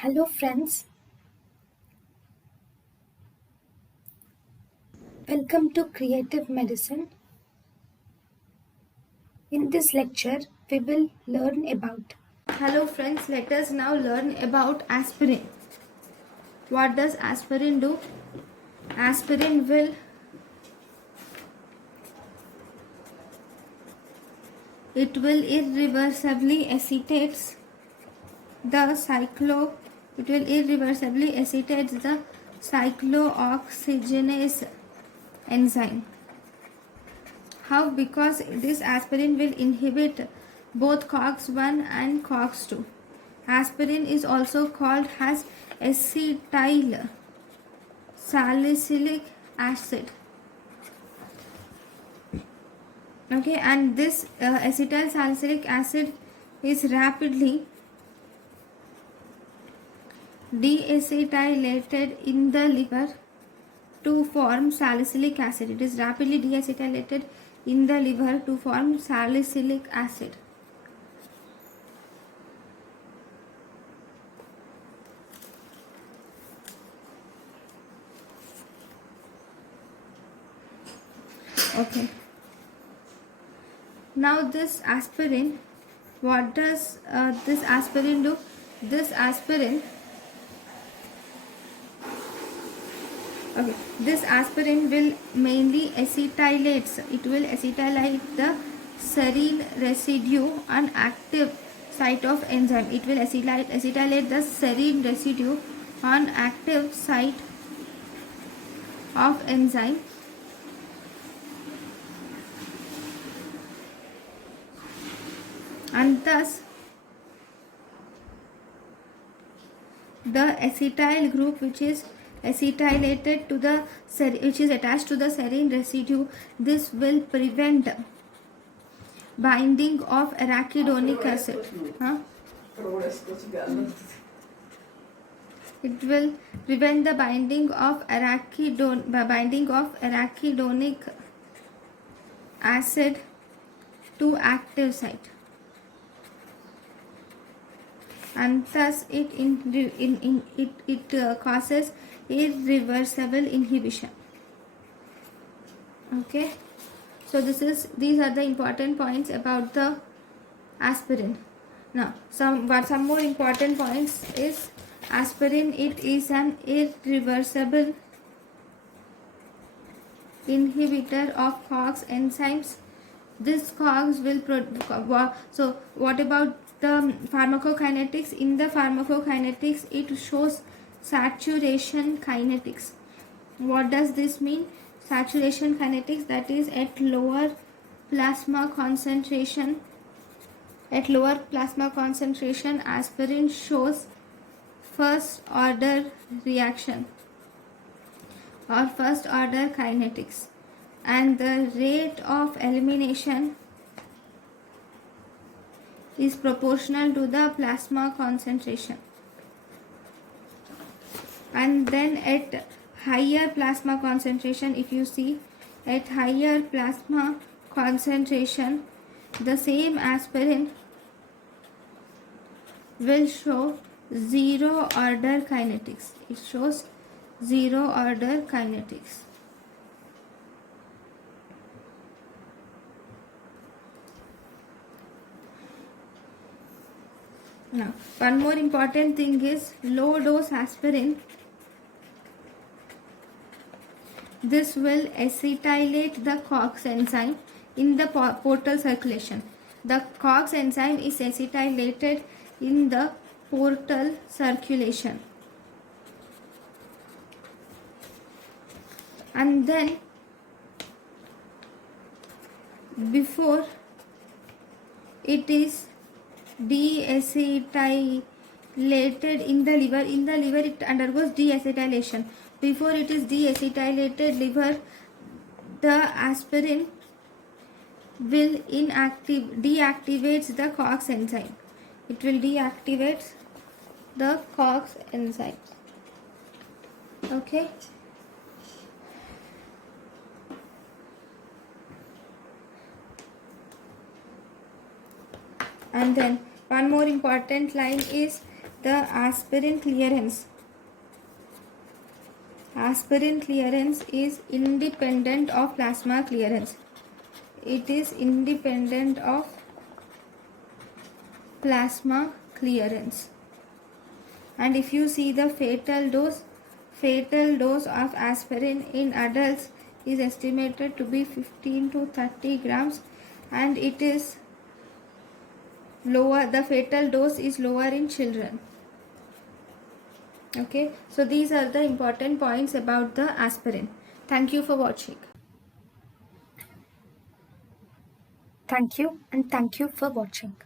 Hello friends, welcome to Creative Medicine. In this lecture, we will learn about. Hello friends, let us now learn about aspirin. What does aspirin do? Aspirin will irreversibly acetates the cyclooxygenase enzyme. How? Because this aspirin will inhibit both COX-1 and COX-2. Aspirin is also called as acetyl salicylic acid. Okay, and this acetyl salicylic acid is rapidly deacetylated in the liver to form salicylic acid. It is rapidly deacetylated in the liver to form salicylic acid. Okay. Now this aspirin, what does this aspirin do? This aspirin will mainly acetylates. It will acetylate the serine residue on active site of enzyme. It will acetylate the serine residue on active site of enzyme. And thus the acetyl group which is acetylated to the which is attached to the serine residue, this will prevent binding of arachidonic acid. It will prevent the binding of arachidonic acid to active site, and thus it causes irreversible inhibition. Okay, so these are the important points about the aspirin. Now some more important points is aspirin. It is an irreversible inhibitor of COX enzymes. This COX will so what about the pharmacokinetics? In the pharmacokinetics, it shows saturation kinetics. What does this mean? Saturation kinetics, that is at lower plasma concentration. At lower plasma concentration, aspirin shows first order reaction or first order kinetics, and the rate of elimination is proportional to the plasma concentration. And then at higher plasma concentration, if you see, at higher plasma concentration, the same aspirin will show zero order kinetics. It shows zero order kinetics. Now, one more important thing is low dose aspirin. This will acetylate the COX enzyme in the portal circulation. The COX enzyme is acetylated in the portal circulation. And then before it is deacetylated in the liver, it undergoes deacetylation. Before it is deacetylated liver, the aspirin will deactivates the COX enzyme. It will deactivate the COX enzyme. Okay. And then one more important line is the aspirin clearance is independent of plasma clearance. It is independent of plasma clearance. And if you see the fatal dose of aspirin in adults is estimated to be 15 to 30 grams, and it is lower, the fatal dose is lower in children. Okay, so these are the important points about the aspirin. Thank you for watching. Thank you, and thank you for watching.